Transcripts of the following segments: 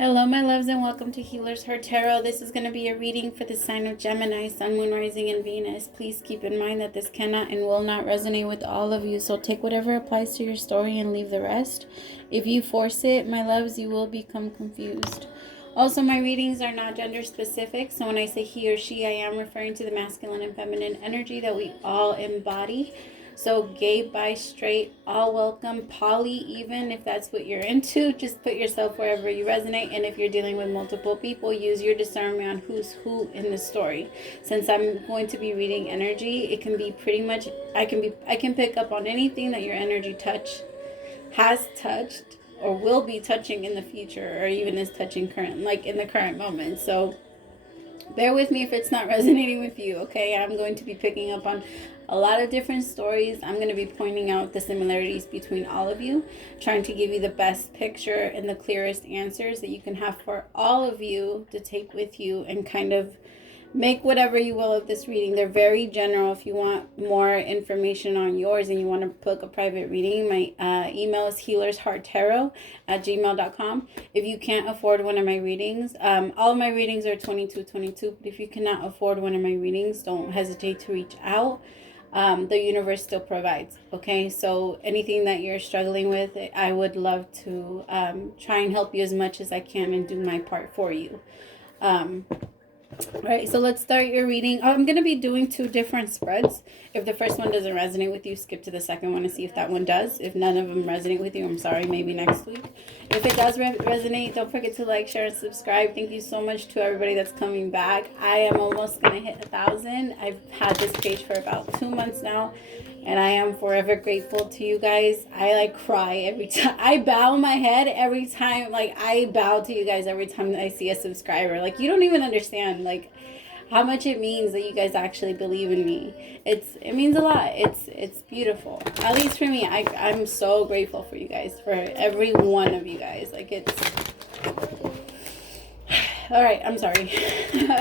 Hello, my loves, and welcome to Healer's Heart Tarot. This is going to be a reading for the sign of Gemini, Sun, Moon, Rising, and Venus. Please keep in mind that this cannot and will not resonate with all of you, so take whatever applies to your story and leave the rest. If you force it, my loves, you will become confused. Also, my readings are not gender specific, so when I say he or she, I am referring to the masculine and feminine energy that we all embody. So gay, bi, straight, all welcome, poly, even if that's what you're into, just put yourself wherever you resonate. And if you're dealing with multiple people, use your discernment on who's who in the story. Since I'm going to be reading energy, it can be pretty much, I can pick up on anything that your energy has touched or will be touching in the future, or even is touching in the current moment. So bear with me if it's not resonating with you, okay? I'm going to be picking up on a lot of different stories. I'm going to be pointing out the similarities between all of you, trying to give you the best picture and the clearest answers that you can have for all of you to take with you and kind of make whatever you will of this reading. They're very general. If you want more information on yours and you want to book a private reading, my email is healershearttarot@gmail.com. If you can't afford one of my readings, all of my readings are $22.22, but if you cannot afford one of my readings, don't hesitate to reach out. The universe still provides, okay? So anything that you're struggling with, I would love to try and help you as much as I can and do my part for you. All right, so let's start your reading. I'm going to be doing two different spreads. If the first one doesn't resonate with you, skip to the second one and see if that one does. If none of them resonate with you, I'm sorry, maybe next week. If it does resonate, don't forget to like, share, and subscribe. Thank you so much to everybody that's coming back. I am almost going to hit 1,000. I've had this page for about 2 months now, and I am forever grateful to you guys. I cry every time. I bow my head every time. I bow to you guys every time I see a subscriber. You don't even understand how much it means that you guys actually believe in me. It means a lot. It's beautiful. At least for me, I'm so grateful for you guys, for every one of you guys. All right, I'm sorry.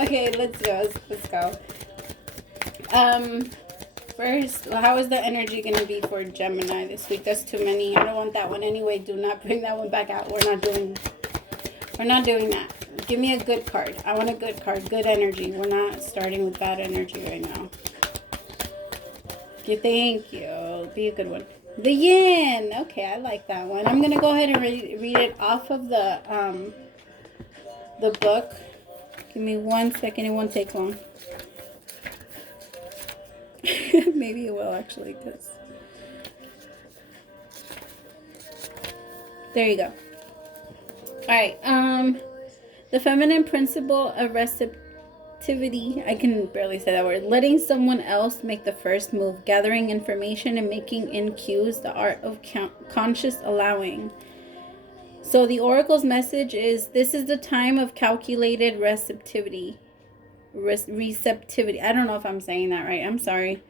Okay, let's go. First, how is the energy going to be for Gemini this week? That's too many. I don't want that one anyway. Do not bring that one back out. We're not doing that. Give me a good card. I want a good card. Good energy. We're not starting with bad energy right now. Okay, thank you. Be a good one. The yin. Okay, I like that one. I'm going to go ahead and read it off of the book. Give me 1 second. It won't take long. Maybe it will actually, because there you go. All right. The feminine principle of receptivity. I can barely say that word. Letting someone else make the first move, gathering information and making in cues, the art of conscious allowing. So the oracle's message is: this is the time of calculated receptivity. Receptivity. I don't know if I'm saying that right. I'm sorry.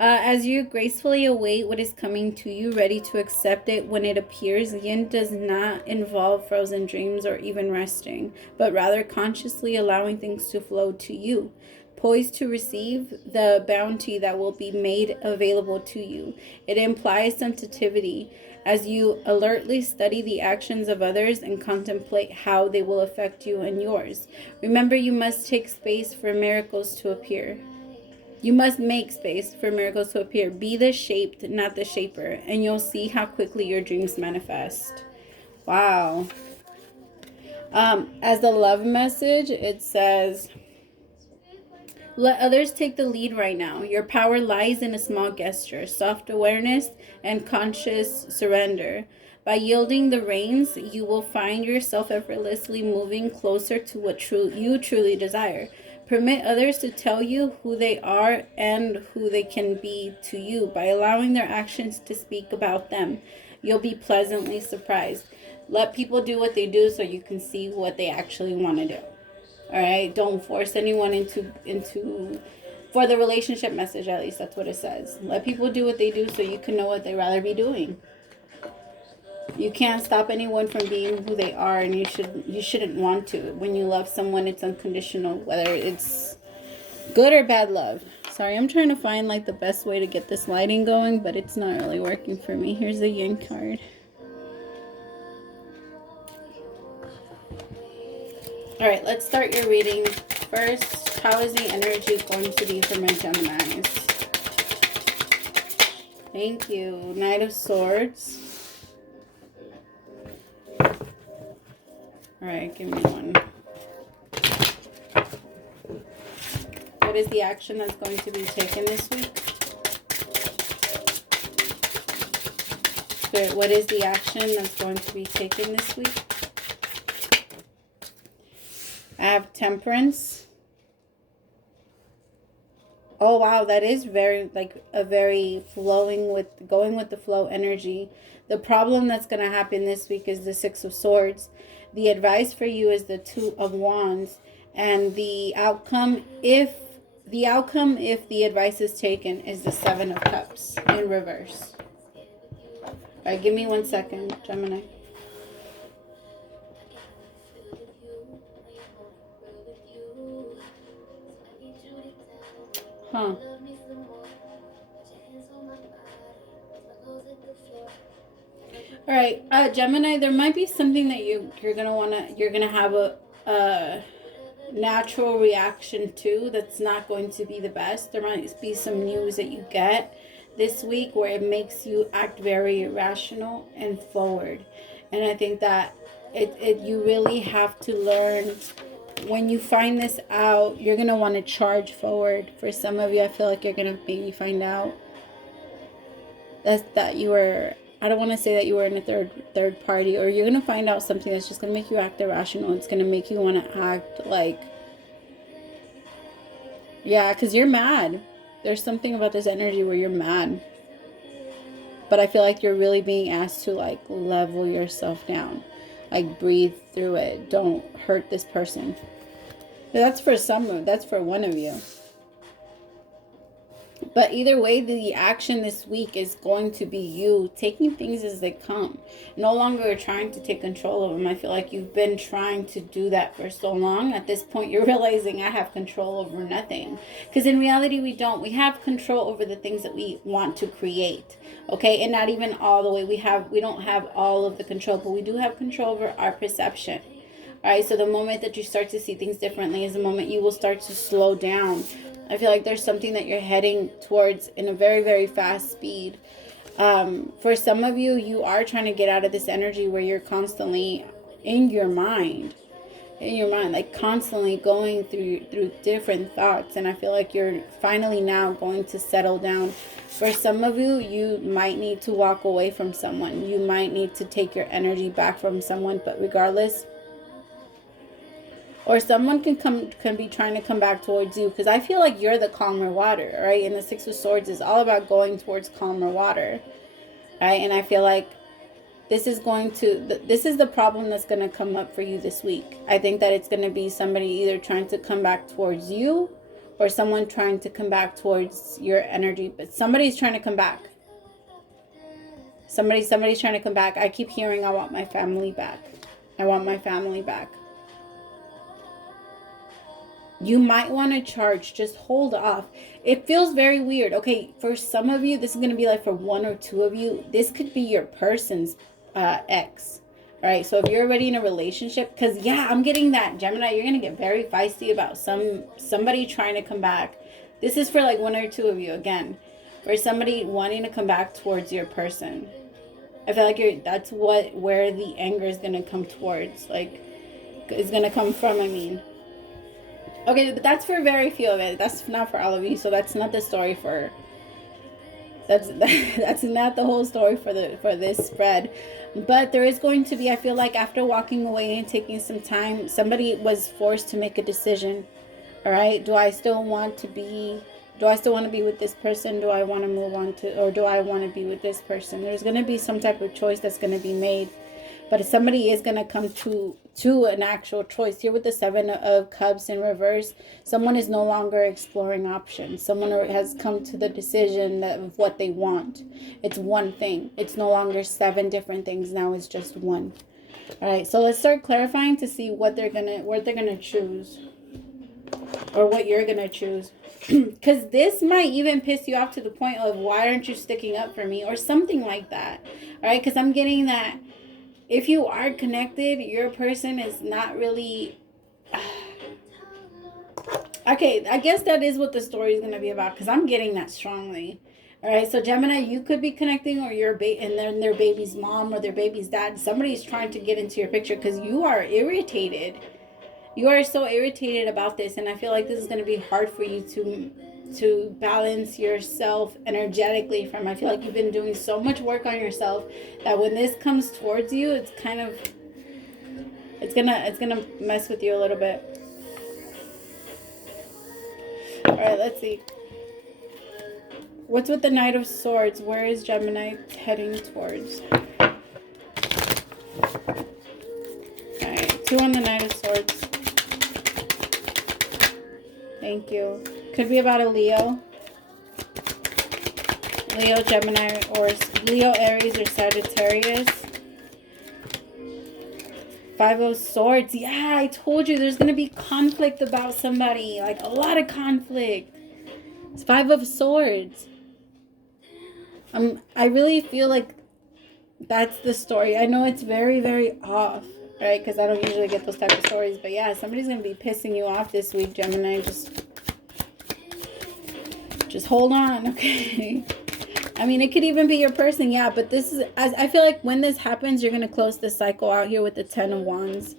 As you gracefully await what is coming to you, ready to accept it when it appears, yin does not involve frozen dreams or even resting, but rather consciously allowing things to flow to you, poised to receive the bounty that will be made available to you. It implies sensitivity as you alertly study the actions of others and contemplate how they will affect you and yours. Remember, you must take space for miracles to appear. You must make space for miracles to appear. Be the shaped, not the shaper, and you'll see how quickly your dreams manifest. Wow. As the love message, it says, let others take the lead right now. Your power lies in a small gesture, soft awareness, and conscious surrender. By yielding the reins, you will find yourself effortlessly moving closer to what you truly desire. Permit others to tell you who they are and who they can be to you. By allowing their actions to speak about them, you'll be pleasantly surprised. Let people do what they do so you can see what they actually want to do. All right? Don't force anyone into for the relationship message, at least that's what it says. Let people do what they do so you can know what they'd rather be doing. You can't stop anyone from being who they are, and you shouldn't want to. When you love someone, it's unconditional, whether it's good or bad love. Sorry, I'm trying to find the best way to get this lighting going, but it's not really working for me. Here's the yin card. All right, let's start your reading. First, how is the energy going to be for my Geminis? Thank you. Knight of Swords. All right, give me one. What is the action that's going to be taken this week? Spirit, what is the action that's going to be taken this week? I have Temperance. Oh, wow. That is very, like, a very going with the flow energy. The problem that's going to happen this week is the Six of Swords. The advice for you is the Two of Wands. And the outcome, if the advice is taken, is the Seven of Cups in reverse. All right, give me 1 second, Gemini. Huh. All right, Gemini, there might be something that you're gonna have a natural reaction to that's not going to be the best. There might be some news that you get this week where it makes you act very irrational and forward. And I think that you really have to learn. When you find this out, you're going to want to charge forward. For some of you, I feel like you're going to maybe find out that you were, I don't want to say that you were in a third party, or you're going to find out something that's just going to make you act irrational. It's going to make you want to act like, yeah, because you're mad. There's something about this energy where you're mad. But I feel like you're really being asked to, like, level yourself down. Like, breathe through it. Don't hurt this person. That's for that's for one of you. But either way, the action this week is going to be you taking things as they come. No longer trying to take control of them. I feel like you've been trying to do that for so long. At this point, you're realizing I have control over nothing. Because in reality, we don't. We have control over the things that we want to create. Okay? And not even all the way. We don't have all of the control, but we do have control over our perception. All right? So the moment that you start to see things differently is the moment you will start to slow down. I feel like there's something that you're heading towards in a very, very fast speed. For some of you, you are trying to get out of this energy where you're constantly in your mind, like constantly going through different thoughts. And I feel like you're finally now going to settle down. For some of you, you might need to walk away from someone. You might need to take your energy back from someone. But regardless, or someone can be trying to come back towards you, because I feel like you're the calmer water, right? And the Six of Swords is all about going towards calmer water, right? And I feel like this is the problem that's going to come up for you this week. I think that it's going to be somebody either trying to come back towards you, or someone trying to come back towards your energy. But somebody's trying to come back. Somebody's trying to come back. I keep hearing, I want my family back. I want my family back. You might want to charge. Just hold off. It feels very weird. Okay, for some of you, this is going to be like for one or two of you, this could be your person's ex. Right? So if you're already in a relationship, because yeah, I'm getting that, Gemini, you're going to get very feisty about somebody trying to come back. This is for like one or two of you, again. For somebody wanting to come back towards your person. I feel like that's where the anger is going to come towards. Like, is going to come from, I mean. Okay, but that's for very few of it. That's not for all of you. So that's not the story for. That's not the whole story for this spread. But there is going to be, I feel like after walking away and taking some time, somebody was forced to make a decision. All right, do I still want to be with this person? Do I want to move on to, or do I want to be with this person? There's going to be some type of choice that's going to be made. But somebody is going to come to an actual choice. Here with the Seven of Cups in reverse, someone is no longer exploring options. Someone has come to the decision of what they want. It's one thing. It's no longer 7 different things. Now it's just one. All right, so let's start clarifying to see what they're gonna choose, or what you're gonna choose. Because this might even piss you off to the point of, why aren't you sticking up for me, or something like that. All right, because I'm getting that if you are connected, your person is not really Okay, I guess that is what the story is going to be about, because I'm getting that strongly. All right, so Gemini, you could be connecting, or your and then their baby's mom or their baby's dad. Somebody's trying to get into your picture because you are irritated. You are so irritated about this, and I feel like this is going to be hard for you to balance yourself energetically from. I feel like you've been doing so much work on yourself that when this comes towards you, it's kind of it's gonna mess with you a little bit. All right, let's see. What's with the Knight of Swords? Where is Gemini heading towards? Alright, 2 on the Knight of Swords. Thank you. Could be about a Leo. Leo, Gemini, or Leo, Aries, or Sagittarius. 5 of Swords. Yeah, I told you there's going to be conflict about somebody. Like, a lot of conflict. It's 5 of Swords. I really feel like that's the story. I know it's very, very off, right? Because I don't usually get those type of stories. But yeah, somebody's going to be pissing you off this week, Gemini. Just hold on, okay? I mean, it could even be your person, yeah. But this is, I feel like when this happens, you're going to close the cycle out here with the 10 of Wands.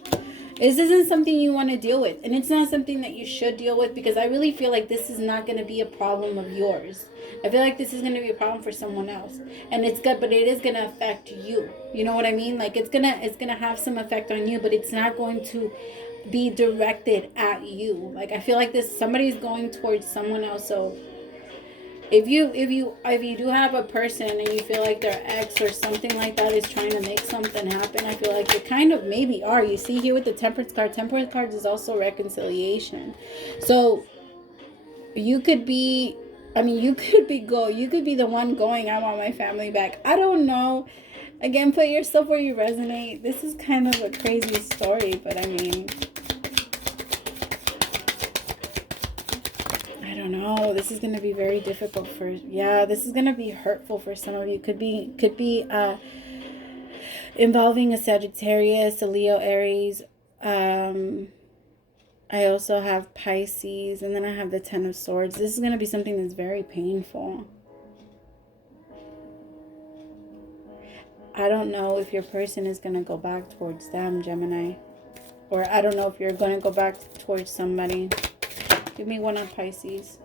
This isn't something you want to deal with. And it's not something that you should deal with, because I really feel like this is not going to be a problem of yours. I feel like this is going to be a problem for someone else. And it's good, but it is going to affect you. You know what I mean? Like, it's gonna have some effect on you, but it's not going to be directed at you. Like, I feel like somebody's going towards someone else. So if you do have a person and you feel like their ex or something like that is trying to make something happen, I feel like you kind of maybe are. You see here with the Temperance card. Temperance cards is also reconciliation. So you could be, you could be the one going, I want my family back. I don't know. Again, put yourself where you resonate. This is kind of a crazy story, but I mean, I don't know. This is going to be very difficult this is going to be hurtful for some of you. Could be involving a Sagittarius, a Leo, Aries. I also have Pisces, and then I have the 10 of Swords. This is going to be something that's very painful. I don't know if your person is going to go back towards them, Gemini. Or I don't know if you're going to go back towards somebody. Give me one on Pisces.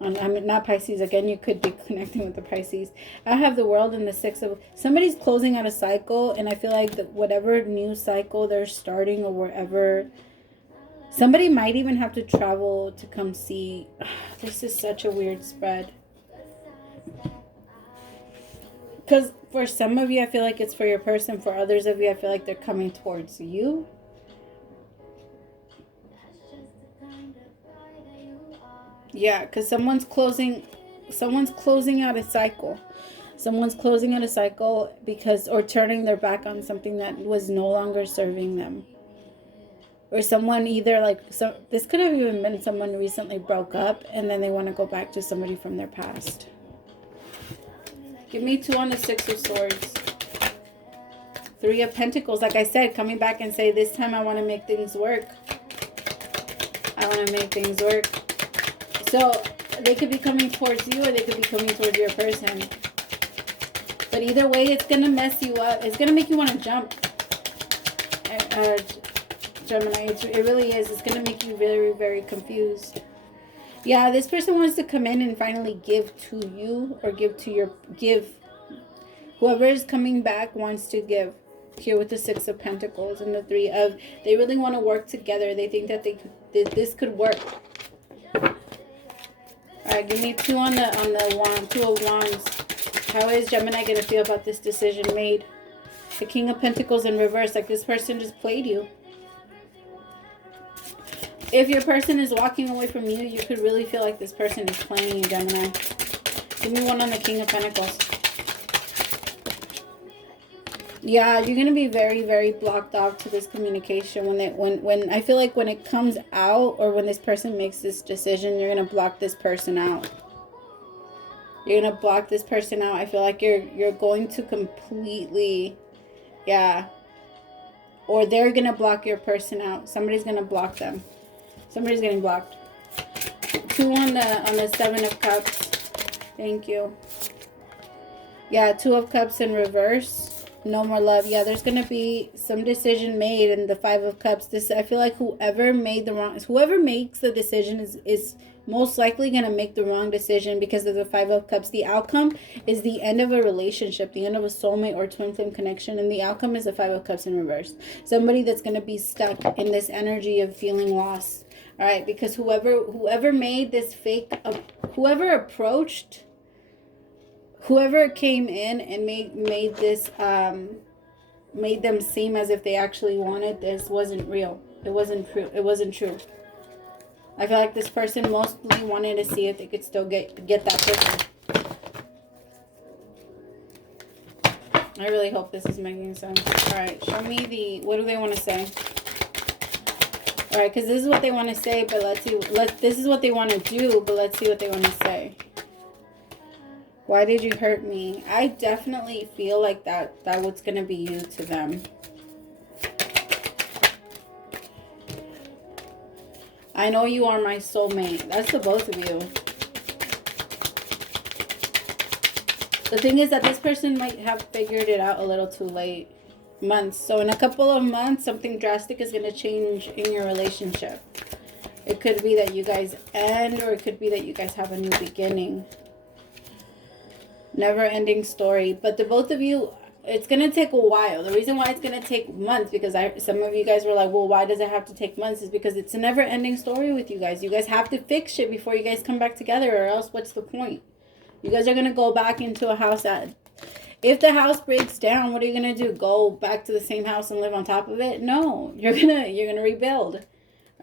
Not Pisces. Again, you could be connecting with the Pisces. I have the World and the 6 of... Somebody's closing out a cycle, and I feel like that whatever new cycle they're starting or wherever... Somebody might even have to travel to come see. This is such a weird spread. Because for some of you, I feel like it's for your person. For others of you, I feel like they're coming towards you. Yeah, because someone's closing out a cycle. Someone's closing out a cycle or turning their back on something that was no longer serving them. Or someone this could have even been someone who recently broke up and then they want to go back to somebody from their past. Give me 2 on the 6 of Swords. 3 of Pentacles. Like I said, coming back and say, this time I want to make things work. I want to make things work. So they could be coming towards you or they could be coming towards your person. But either way, it's going to mess you up. It's going to make you want to jump. Gemini, it really is. It's going to make you very, very confused. Yeah, this person wants to come in and finally give to you or give. Whoever is coming back wants to give. Here with the 6 of Pentacles and the 3 of, they really want to work together. They think that this could work. All right, give me 2 on the wand, 2 of Wands. How is Gemini going to feel about this decision made? The King of Pentacles in reverse, like this person just played you. If your person is walking away from you, you could really feel like this person is playing you, Gemini. Give me 1 on the King of Pentacles. Yeah, you're going to be very, very blocked off to this communication. When I feel like when it comes out or when this person makes this decision, you're going to block this person out. You're going to block this person out. I feel like you're going to completely, yeah. Or they're going to block your person out. Somebody's going to block them. Somebody's getting blocked. 2 on the 7 of Cups. Thank you. Yeah, 2 of Cups in reverse. No more love. Yeah, there's going to be some decision made in the 5 of Cups. This, I feel like whoever makes the decision is most likely going to make the wrong decision because of the 5 of Cups. The outcome is the end of a relationship, the end of a soulmate or twin flame connection, and the outcome is the 5 of Cups in reverse. Somebody that's going to be stuck in this energy of feeling lost. All right, because whoever made this fake, whoever came in and made this, made them seem as if they actually wanted this wasn't real. It wasn't true. It wasn't true. I feel like this person mostly wanted to see if they could still get that person. I really hope this is making sense. All right, show me what do they want to say? All right, because this is what they want to say, but let's see. This is what they want to do, but let's see what they want to say. Why did you hurt me? I definitely feel like that was going to be you to them. I know you are my soulmate. That's the both of you. The thing is that this person might have figured it out a little too late. Months. So in a couple of months, something drastic is going to change in your relationship. It could be that you guys end, or it could be that you guys have a new beginning. Never-ending story. But the both of you, it's going to take a while. The reason why it's going to take months, because some of you guys were like, well, why does it have to take months? Is because it's a never-ending story with you guys. You guys have to fix shit before you guys come back together, or else what's the point? You guys are going to go back into a house that, if the house breaks down, what are you going to do? Go back to the same house and live on top of it? No, you're going to rebuild.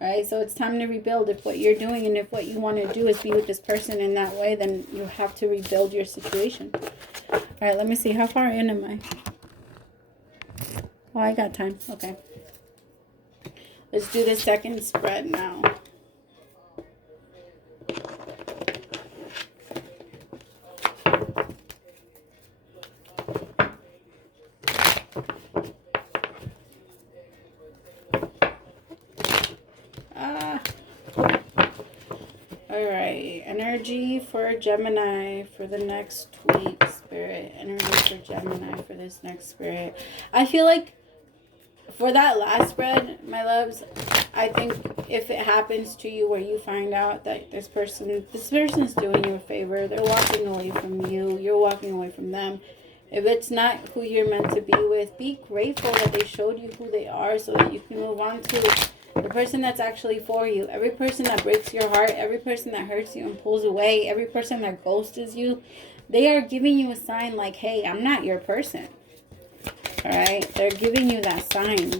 All right, so it's time to rebuild. If what you're doing and if what you want to do is be with this person in that way, then you have to rebuild your situation. All right, let me see. How far in am I? Oh, I got time. Okay. Let's do the second spread now. Energy for Gemini for the next week, Spirit. Energy for Gemini for this next Spirit. I feel like for that last spread, my loves, I think if it happens to you where you find out that this person is doing you a favor, they're walking away from you, you're walking away from them. If it's not who you're meant to be with, be grateful that they showed you who they are so that you can move on to the person that's actually for you. Every person that breaks your heart, every person that hurts you and pulls away, every person that ghosts you, they are giving you a sign like, hey, I'm not your person. All right? They're giving you that sign.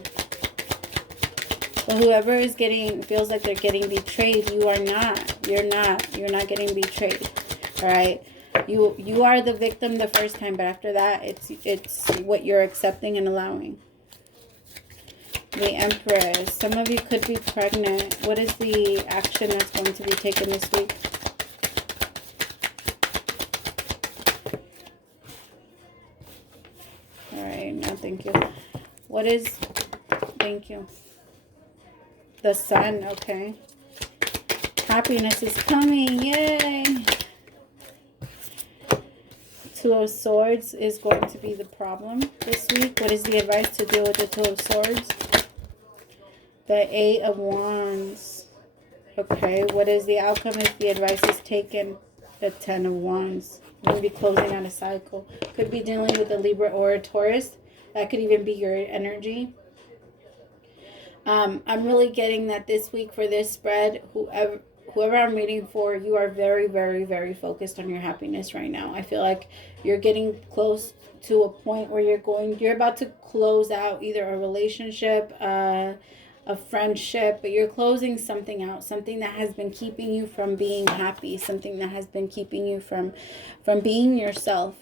But whoever is feels like they're getting betrayed, you are not. You're not getting betrayed. All right? You are the victim the first time, but after that, it's what you're accepting and allowing. The Empress. Some of you could be pregnant. What is the action that's going to be taken this week? All right. No, thank you. What is... Thank you. The Sun. Okay. Happiness is coming. Yay. Two of Swords is going to be the problem this week. What is the advice to deal with the Two of Swords? The Eight of Wands. Okay, what is the outcome if the advice is taken? The Ten of Wands. We'll be closing out a cycle. Could be dealing with a Libra or a Taurus. That could even be your energy. I'm really getting that this week for this spread, whoever I'm reading for, you are very, very, very focused on your happiness right now. I feel like you're getting close to a point where you're about to close out either a relationship, a friendship, but you're closing something out, something that has been keeping you from being happy, something that has been keeping you from being yourself.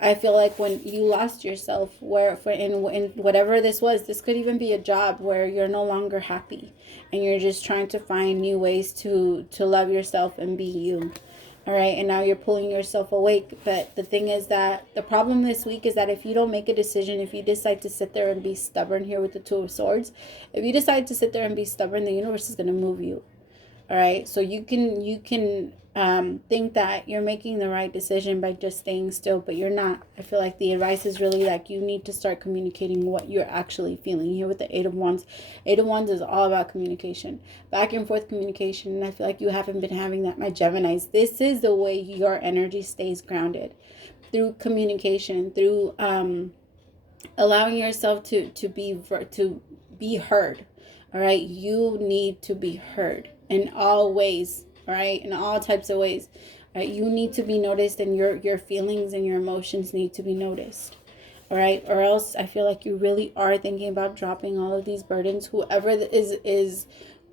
I feel like when you lost yourself, in whatever this was, this could even be a job where you're no longer happy and you're just trying to find new ways to love yourself and be you. All right, and now you're pulling yourself awake. But the thing is that the problem this week is that if you don't make a decision, if you decide to sit there and be stubborn here with the Two of Swords, if you decide to sit there and be stubborn, the universe is going to move you. All right, so you can think that you're making the right decision by just staying still, but you're not. I feel like the advice is really like you need to start communicating what you're actually feeling. Here with the Eight of Wands, Eight of Wands is all about communication, back and forth communication, and I feel like you haven't been having that, my Geminis. This is the way your energy stays grounded, through communication, through allowing yourself to be heard. All right, you need to be heard in all ways. All right, in all types of ways. All right, you need to be noticed, and your feelings and your emotions need to be noticed. All right, or else I feel like you really are thinking about dropping all of these burdens. Whoever is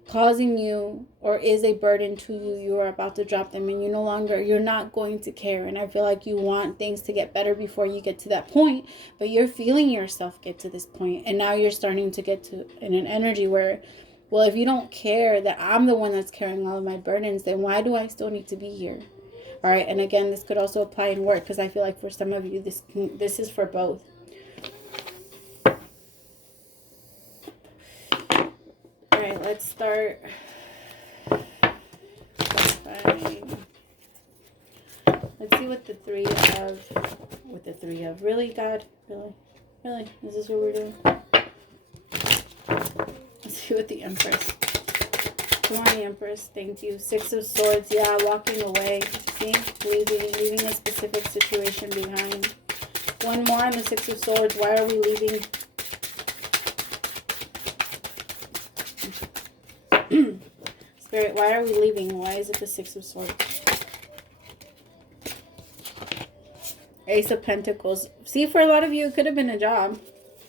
causing you or is a burden to you, you are about to drop them, and you're not going to care. And I feel like you want things to get better before you get to that point, but you're feeling yourself get to this point, and now you're starting to get to in an energy where, well, if you don't care that I'm the one that's carrying all of my burdens, then why do I still need to be here? All right, and again, this could also apply in work, because I feel like for some of you, this is for both. All right, let's start. Let's see what the three of. Really, God? Really? Is this what we're doing? Let's see what the Empress. Come on, the Empress. Thank you. Six of Swords. Yeah, walking away. See? Leaving a specific situation behind. One more on the Six of Swords. Why are we leaving? Spirit, why are we leaving? Why is it the Six of Swords? Ace of Pentacles. See, for a lot of you, it could have been a job.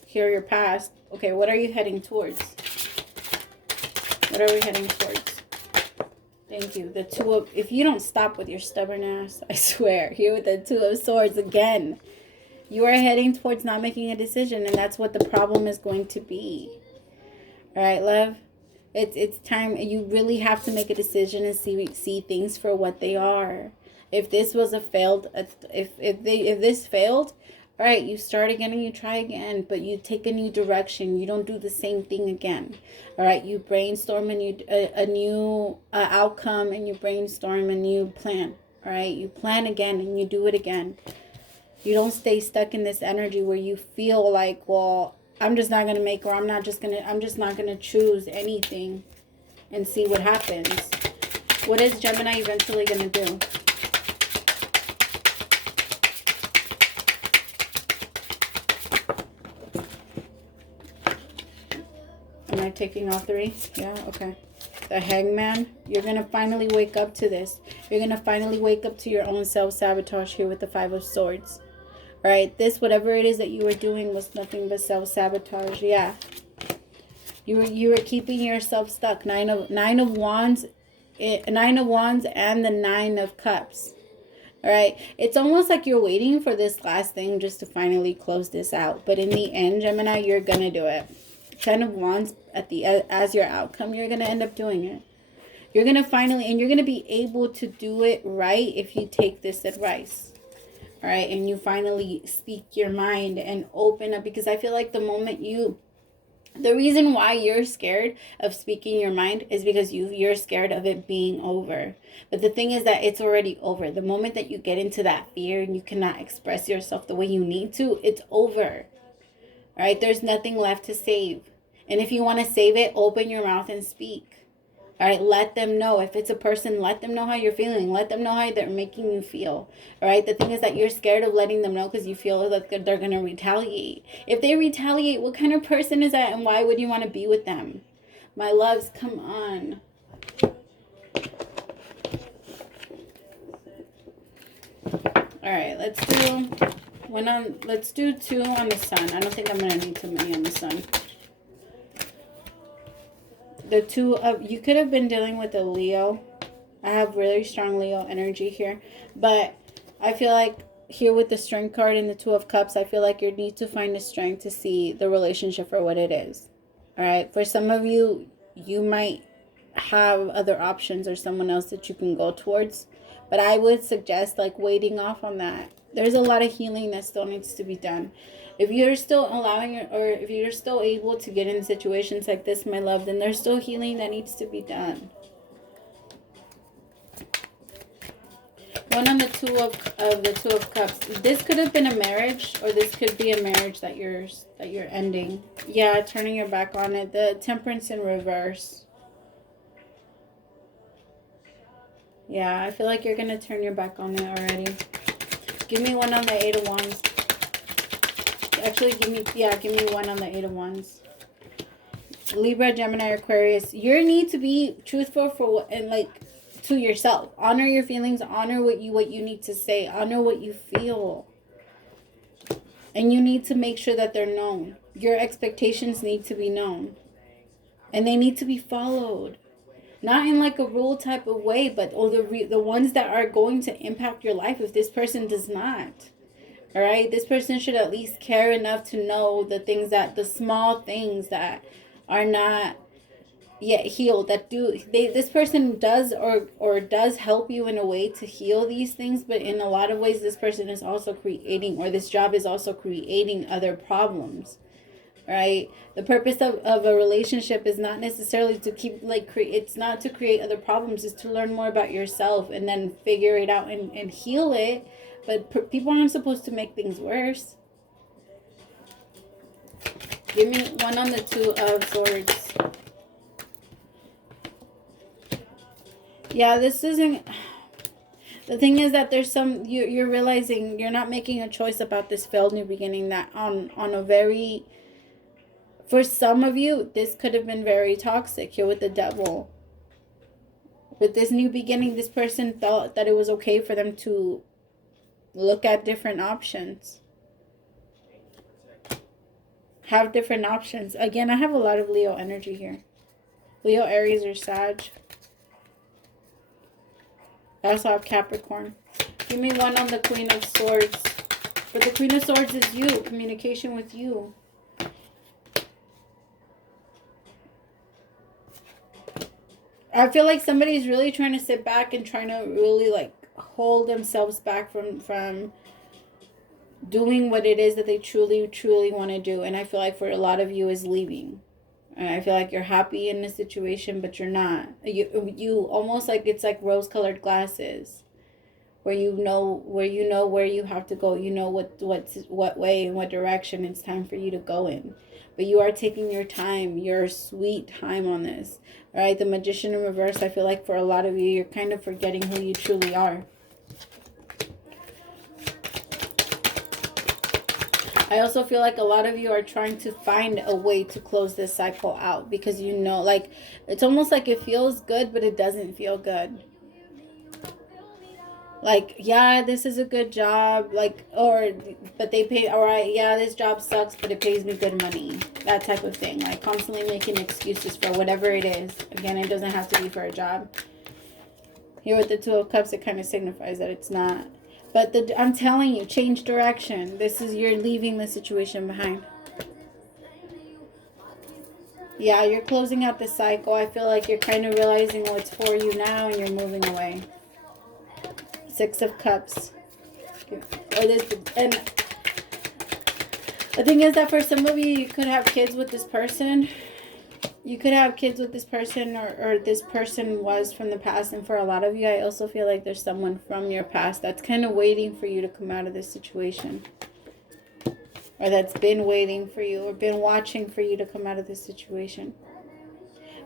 Here, your past. Okay, what are you heading towards? What are we heading towards? Thank you. The Two of... If you don't stop with your stubborn ass, I swear. Here with the Two of Swords again. You are heading towards not making a decision, and that's what the problem is going to be. All right, love? It's time. You really have to make a decision and see things for what they are. If this was a failed, if this failed, all right, you start again and you try again, but you take a new direction. You don't do the same thing again. All right, you brainstorm a new outcome, and you brainstorm a new plan. All right, you plan again and you do it again. You don't stay stuck in this energy where you feel like, well, I'm just not going to make, or I'm just not going to choose anything and see what happens. What is Gemini eventually going to do? Am I taking all three? Yeah, okay. The Hangman. You're going to finally wake up to this. You're going to finally wake up to your own self-sabotage here with the Five of Swords. All right, this, whatever it is that you were doing, was nothing but self-sabotage. Yeah. You were keeping yourself stuck. Nine of Wands and the Nine of Cups. All right, it's almost like you're waiting for this last thing just to finally close this out. But in the end, Gemini, you're going to do it. Ten of Wands as your outcome, you're going to end up doing it. You're going to finally, and you're going to be able to do it right if you take this advice. All right, and you finally speak your mind and open up, because I feel like the reason why you're scared of speaking your mind is because you're scared of it being over. But the thing is that it's already over. The moment that you get into that fear and you cannot express yourself the way you need to, it's over. All right, there's nothing left to save. And if you want to save it, open your mouth and speak. All right, let them know. If it's a person, let them know how you're feeling. Let them know how they're making you feel. All right, the thing is that you're scared of letting them know because you feel like they're going to retaliate. If they retaliate, what kind of person is that, and why would you want to be with them? My loves, come on. All right, let's do two on the sun. I don't think I'm going to need too many on the sun. The two of, you could have been dealing with a Leo. I have really strong Leo energy here. But I feel like here with the Strength card and the Two of Cups, I feel like you need to find the strength to see the relationship for what it is. All right. For some of you, you might have other options or someone else that you can go towards. But I would suggest like waiting off on that. There's a lot of healing that still needs to be done. If you're still allowing it, or if you're still able to get in situations like this, my love, then there's still healing that needs to be done. one on the two of cups. This could have been a marriage, or this could be a marriage that you're ending. Yeah, turning your back on it. The Temperance in reverse. Yeah, I feel like you're gonna turn your back on it already. Give me one on the Eight of Wands. Actually, give me one on the Eight of Wands. Libra, Gemini, Aquarius. You need to be truthful to yourself. Honor your feelings. Honor what you need to say. Honor what you feel. And you need to make sure that they're known. Your expectations need to be known. And they need to be followed. Not in like a rule type of way, but the ones that are going to impact your life if this person does not. All right? This person should at least care enough to know the small things that are not yet healed, this person does or does help you in a way to heal these things, but in a lot of ways this person is also creating, or this job is also creating other problems. Right? The purpose of a relationship is not necessarily to keep it's not to create other problems. It's to learn more about yourself and then figure it out and heal it. But people aren't supposed to make things worse. Give me one on the Two of Swords. Yeah, this isn't... The thing is that there's you're realizing you're not making a choice about this failed new beginning, that on a very... For some of you, this could have been very toxic. Here with the Devil. With this new beginning, this person thought that it was okay for them to look at different options. Have different options. Again, I have a lot of Leo energy here. Leo, Aries, or Sag. I also have Capricorn. Give me one on the Queen of Swords. But the Queen of Swords is you. Communication with you. I feel like somebody's really trying to sit back and trying to really hold themselves back from doing what it is that they truly want to do. And I feel like for a lot of you is leaving. And I feel like you're happy in this situation, but you're not. You almost it's like rose-colored glasses, where you know where you have to go. You know what way and what direction it's time for you to go in. But you are taking your time, your sweet time on this. All right, the Magician in reverse, I feel like for a lot of you, you're kind of forgetting who you truly are. I also feel like a lot of you are trying to find a way to close this cycle out, because it's almost like it feels good, but it doesn't feel good. Yeah, this is a good job, but they pay, all right, yeah, this job sucks, but it pays me good money. That type of thing. Constantly making excuses for whatever it is. Again, it doesn't have to be for a job. Here with the Two of Cups, it kind of signifies that it's not. But I'm telling you, change direction. You're leaving the situation behind. Yeah, you're closing out the cycle. I feel like you're kind of realizing what's for you now, and you're moving away. Six of Cups. And the thing is that for some of you, you could have kids with this person. You could have kids with this person, or this person was from the past. And for a lot of you, I also feel like there's someone from your past that's kind of waiting for you to come out of this situation. Or that's been waiting for you, or been watching for you to come out of this situation.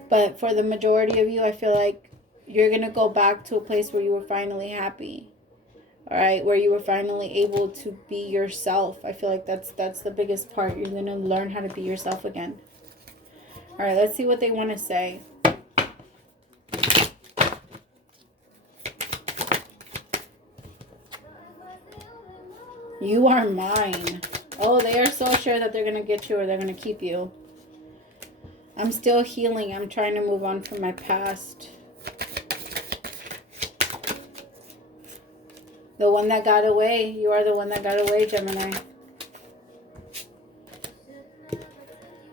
But for the majority of you, I feel like you're going to go back to a place where you were finally happy. All right, where you were finally able to be yourself. I feel like that's the biggest part. You're going to learn how to be yourself again. All right, let's see what they want to say. You are mine. Oh, they are so sure that they're going to get you, or they're going to keep you. I'm still healing. I'm trying to move on from my past. The one that got away. You are the one that got away, Gemini.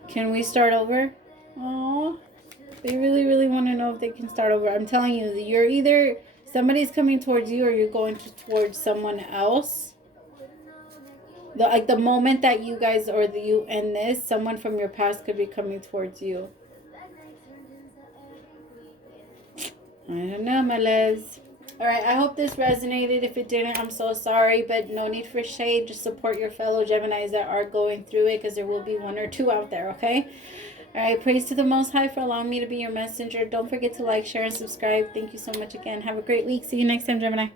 Can we start over? Oh, they really want to know if they can start over. I'm telling you, you're either somebody's coming towards you, or you're going towards someone else. The moment that you guys, or you end this, someone from your past could be coming towards you. I don't know, my loves. All right, I hope this resonated. If it didn't, I'm so sorry, but no need for shade. Just support your fellow Geminis that are going through it, because there will be one or two out there, okay? All right, praise to the Most High for allowing me to be your messenger. Don't forget to like, share, and subscribe. Thank you so much again. Have a great week. See you next time, Gemini.